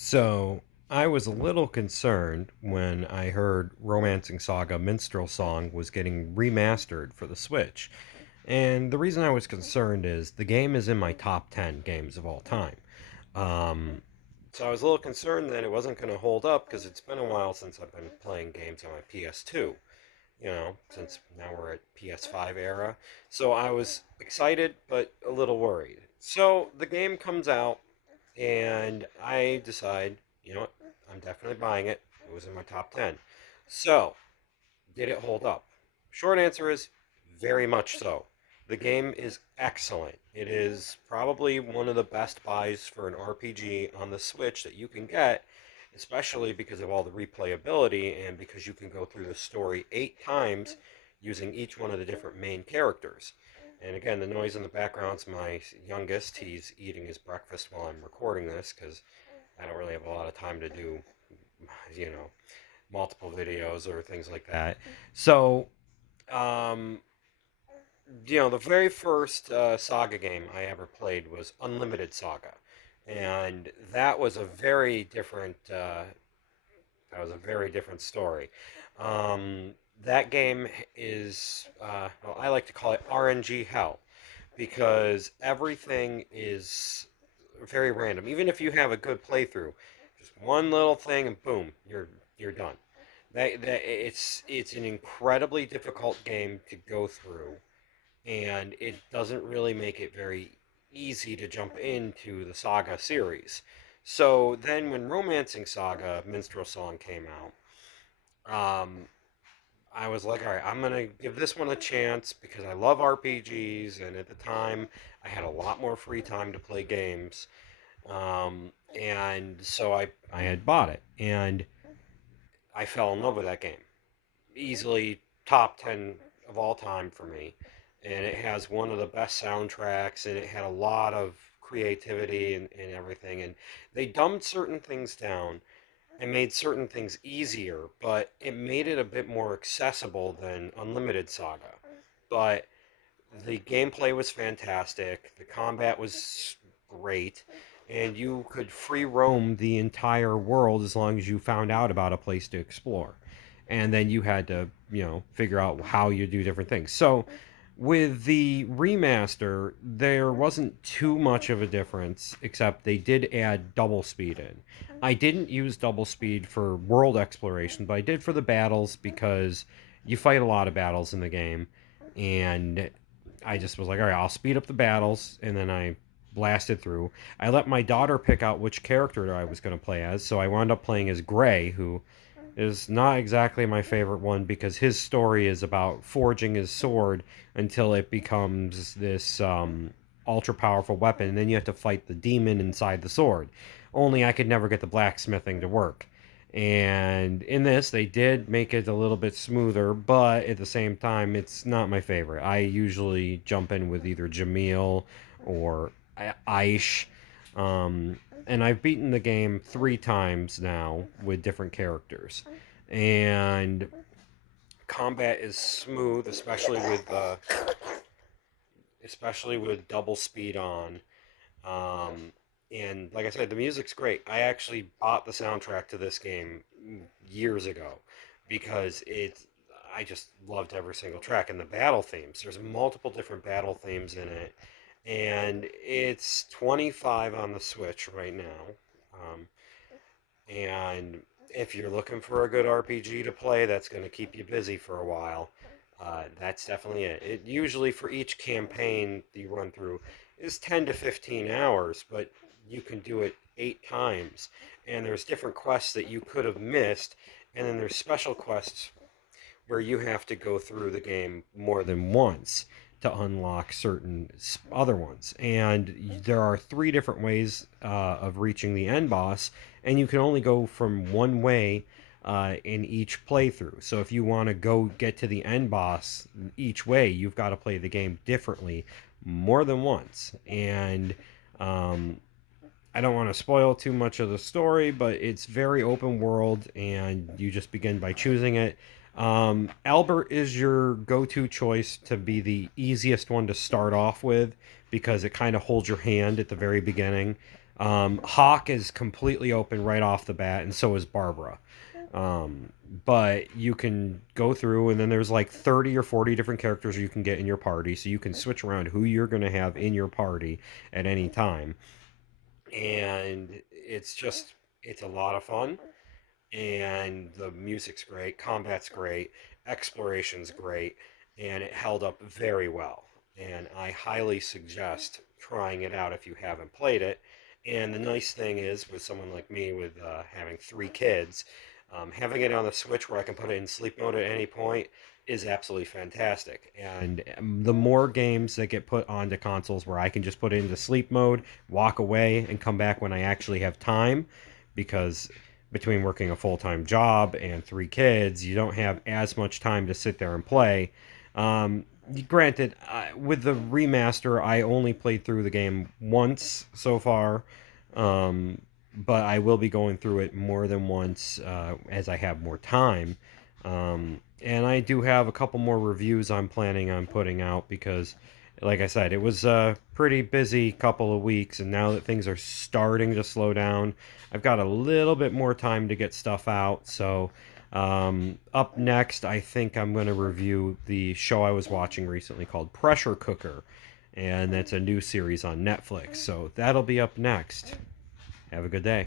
So I was a little concerned when I heard Romancing Saga Minstrel Song was getting remastered for the Switch. And the reason I was concerned is the game is in my top 10 games of all time. Um, so I was a little concerned that it wasn't going to hold up because it's been a while since I've been playing games on my PS2, since now we're at PS5 era. So I was excited but a little worried. So the game comes out and I decide, you know what, I'm definitely buying it. It was in my top 10. So, did it hold up? Short answer is very much so. The game is excellent. It is probably one of the best buys for an RPG on the Switch that you can get, especially because of all the replayability and because you can go through the story 8 times using each one of the different main characters. And again, the noise in the background's my youngest. He's eating his breakfast while I'm recording this because I don't really have a lot of time to do, you know, multiple videos or things like that. So, um, the very first Saga game I ever played was Unlimited Saga, and that was a very different. That was a very different story. That game is, well, I like to call it RNG hell because everything is very random. Even if you have a good playthrough, just one little thing and boom, you're done. It's an incredibly difficult game to go through, and it doesn't really make it very easy to jump into the Saga series. So then, when Romancing Saga Minstrel Song came out, I was like, all right, I'm gonna give this one a chance because I love RPGs, and at the time, I had a lot more free time to play games. And so I had bought it, and I fell in love with that game. Easily top 10 of all time for me. And it has one of the best soundtracks, and it had a lot of creativity and everything. And they dumbed certain things down and made certain things easier, but it made it a bit more accessible than Unlimited Saga. But the gameplay was fantastic, the combat was great, and you could free roam the entire world as long as you found out about a place to explore. And then you had to, figure out how you do different things. So with the remaster, there wasn't too much of a difference, except they did add double speed in. I didn't use double speed for world exploration, but I did for the battles because you fight a lot of battles in the game, and I just was like, all right, I'll speed up the battles, and then I blasted through. I let my daughter pick out which character I was going to play as, so I wound up playing as Gray, who is not exactly my favorite one because his story is about forging his sword until it becomes this ultra powerful weapon, and then you have to fight the demon inside the sword. Only I could never get the blacksmithing to work. And in this, they did make it a little bit smoother, but at the same time, it's not my favorite. I usually jump in with either Jamil or Aish. Um, and I've beaten the game 3 times now with different characters. And combat is smooth, especially with double speed on. Um, and like I said, the music's great. I actually bought the soundtrack to this game years ago because I just loved every single track and the battle themes. There's multiple different battle themes in it, and it's 25 on the Switch right now. Um, and if you're looking for a good RPG to play that's going to keep you busy for a while, that's definitely it. It usually for each campaign that you run through is 10 to 15 hours, but you can do it 8 times. And there's different quests that you could have missed, and then there's special quests where you have to go through the game more than once to unlock certain other ones. And there are 3 different ways of reaching the end boss, and you can only go from one way in each playthrough. So if you want to go get to the end boss each way, you've got to play the game differently more than once. And um, I don't want to spoil too much of the story, but it's very open world, and you just begin by choosing it. Albert is your go-to choice to be the easiest one to start off with because it kind of holds your hand at the very beginning. Hawk is completely open right off the bat, and so is Barbara. Um, but you can go through, and then there's like 30 or 40 different characters you can get in your party, so you can switch around who you're going to have in your party at any time. And it's a lot of fun, and the music's great, combat's great, exploration's great, and it held up very well. And I highly suggest trying it out if you haven't played it. And the nice thing is, with someone like me with having three kids, having it on the Switch where I can put it in sleep mode at any point is absolutely fantastic. And the more games that get put onto consoles where I can just put it into sleep mode, walk away, and come back when I actually have time, because between working a full time job and three kids, you don't have as much time to sit there and play. Um, Granted, with the remaster, I only played through the game once so far, um, but I will be going through it more than once as I have more time. And I do have a couple more reviews I'm planning on putting out because, like I said, it was a pretty busy couple of weeks, and now that things are starting to slow down, I've got a little bit more time to get stuff out. So, up next, I think I'm going to review the show I was watching recently called Pressure Cooker, and that's a new series on Netflix. So, that'll be up next. Have a good day.